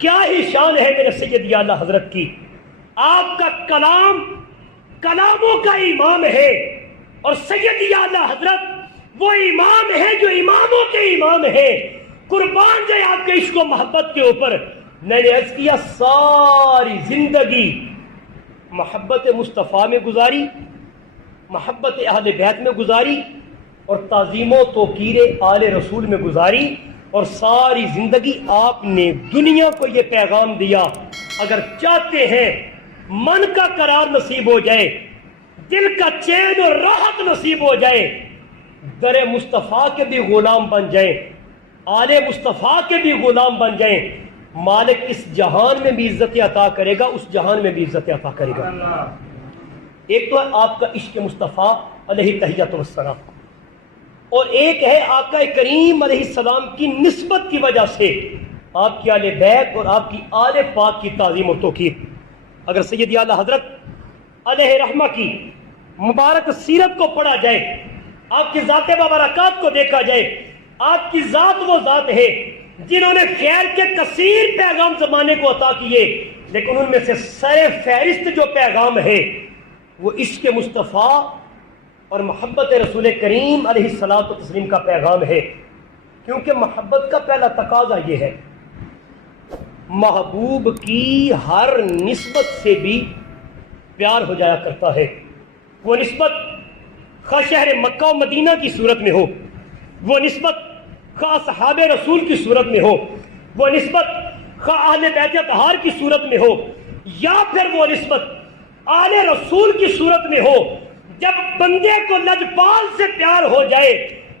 کیا ہی شان ہے میرے سید اعلیٰ حضرت کی. آپ کا کلام کلاموں کا امام ہے، اور سید اعلیٰ حضرت وہ امام ہے جو اماموں کے امام ہے. قربان جائے آپ کے عشق و محبت کے اوپر. میں نے عرض کیا ساری زندگی محبت مصطفیٰ میں گزاری، محبت اہل بیت میں گزاری، اور تعظیم و توقیر آل رسول میں گزاری. اور ساری زندگی آپ نے دنیا کو یہ پیغام دیا، اگر چاہتے ہیں من کا قرار نصیب ہو جائے، دل کا چین اور راحت نصیب ہو جائے، در مصطفیٰ کے بھی غلام بن جائیں، آل مصطفیٰ کے بھی غلام بن جائیں، مالک اس جہان میں بھی عزت عطا کرے گا، اس جہان میں بھی عزت عطا کرے گا. ایک تو ہے آپ کا عشق مصطفیٰ علیہ تحیۃ والسلام، اور ایک ہے آقا کریم علیہ السلام کی نسبت کی وجہ سے آپ کی آل بیت اور آپ کی آل پاک کی تعظیم و توقیر. اگر سید اعلیٰ حضرت علیہ رحمہ کی مبارک سیرت کو پڑھا جائے، آپ کی ذات مبارکات کو دیکھا جائے، آپ کی ذات وہ ذات ہے جنہوں نے خیر کے کثیر پیغام زمانے کو عطا کیے، لیکن ان میں سے سر فہرست جو پیغام ہے وہ عشق مصطفیٰ اور محبت رسول کریم علیہ الصلوۃ والتسلیم کا پیغام ہے. کیونکہ محبت کا پہلا تقاضا یہ ہے، محبوب کی ہر نسبت سے بھی پیار ہو جایا کرتا ہے. وہ نسبت خواہ شہر مکہ و مدینہ کی صورت میں ہو، وہ نسبت خواہ صحاب رسول کی صورت میں ہو، وہ نسبت خواہ اہل بیت اطہار کی صورت میں ہو، یا پھر وہ نسبت آل رسول کی صورت میں ہو. جب بندے کو لجپال سے پیار ہو جائے،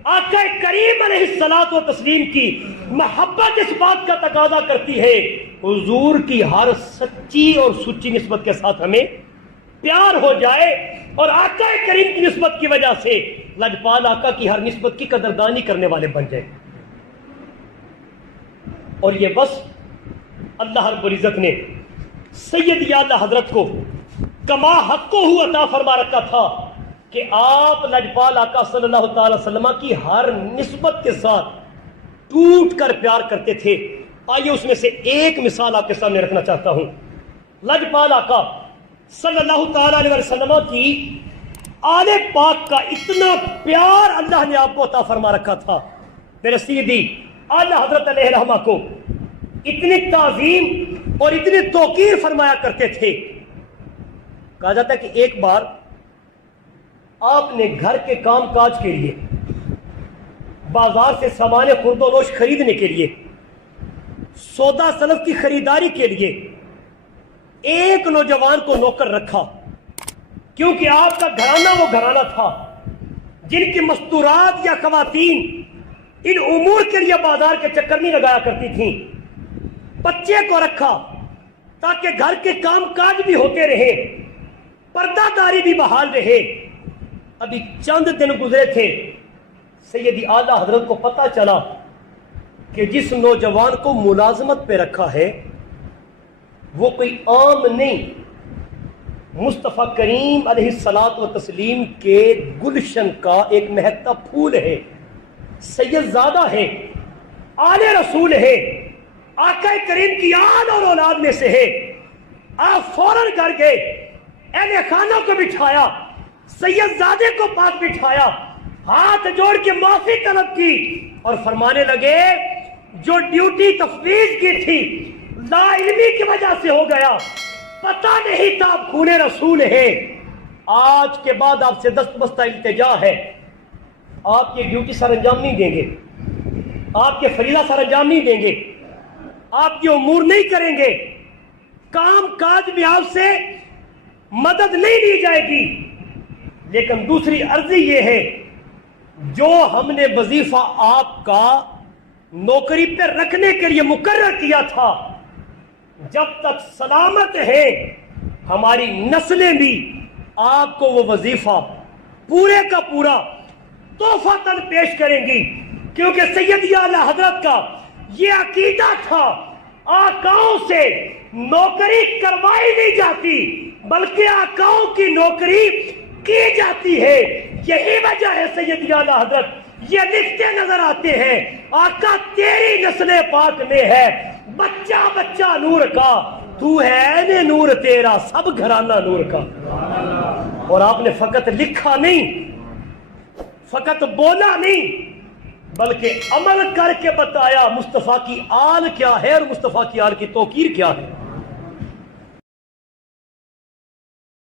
آقا کریم علیہ الصلوۃ والتسلیم کی محبت اس بات کا تقاضا کرتی ہے حضور کی ہر سچی اور سچی نسبت کے ساتھ ہمیں پیار ہو جائے، اور آقا کریم کی نسبت کی وجہ سے لجپال آقا کی ہر نسبت کی قدردانی کرنے والے بن جائیں. اور یہ بس اللہ رب العزت نے سید اعلیٰ حضرت کو کما حق ہو عطا فرما رکھا تھا کہ آپ لجپال آقا صلی اللہ تعالی وسلم کی ہر نسبت کے ساتھ ٹوٹ کر پیار کرتے تھے. آئیے اس میں سے ایک مثال آپ کے سامنے رکھنا چاہتا ہوں. لجپال آقا صلی اللہ تعالی علیہ وسلم کی آل پاک کا اتنا پیار اللہ نے آپ کو عطا فرما رکھا تھا. میرے سیدی اعلیٰ حضرت علیہ رحمہ کو اتنی تعظیم اور اتنی توقیر فرمایا کرتے تھے. کہا جاتا ہے کہ ایک بار آپ نے گھر کے کام کاج کے لیے بازار سے سامان خرد و نوش خریدنے کے لیے، سودا صنعت کی خریداری کے لیے ایک نوجوان کو نوکر رکھا، کیونکہ آپ کا گھرانہ وہ گھرانہ تھا جن کی مستورات یا خواتین ان امور کے لیے بازار کے چکر نہیں لگایا کرتی تھیں. بچے کو رکھا تاکہ گھر کے کام کاج بھی ہوتے رہے، پردہ داری بھی بحال رہے. ابھی چند دن گزرے تھے، سیدی اعلیٰ حضرت کو پتہ چلا کہ جس نوجوان کو ملازمت پہ رکھا ہے وہ کوئی عام نہیں، مصطفیٰ کریم علیہ الصلوۃ والتسلیم کے گلشن کا ایک مہکتا پھول ہے، سید زادہ ہے، آل رسول ہے، آقا کریم کی آل اور اولاد میں سے ہے. آپ فوراً گھر گئے، اہل خانہ کو بٹھایا، سید زادے کو پاس بٹھایا، ہاتھ جوڑ کے معافی طلب کی اور فرمانے لگے جو ڈیوٹی تفویض کی تھی لا علمی کی وجہ سے ہو گیا، پتہ نہیں تھا آپ خون رسول ہے. آج کے بعد آپ سے دستبستہ التجا ہے، آپ یہ ڈیوٹی سر انجام نہیں دیں گے، آپ کے فریضہ سر انجام نہیں دیں گے، آپ کی امور نہیں کریں گے، کام کاج میں آپ سے مدد نہیں لی جائے گی. لیکن دوسری عرضی یہ ہے جو ہم نے وظیفہ آپ کا نوکری پہ رکھنے کے لیے مقرر کیا تھا، جب تک سلامت ہے ہماری نسلیں بھی آپ کو وہ وظیفہ پورے کا پورا تحفۃً پیش کریں گی. کیونکہ سید اعلیٰ حضرت کا یہ عقیدہ تھا آقاؤں سے نوکری کروائی نہیں جاتی بلکہ آقاؤں کی نوکری کی جاتی ہے. یہی وجہ ہے سید اعلیٰ حضرت یہ لکھتے نظر آتے ہیں آقا تیری نسل پاک میں ہے بچہ بچہ نور کا، تو ہے نور تیرا سب گھرانہ نور کا۔ اور آپ نے فقط لکھا نہیں، فقط بولا نہیں، بلکہ عمل کر کے بتایا مصطفیٰ کی آل کیا ہے اور مصطفیٰ کی آل کی توقیر کیا ہے۔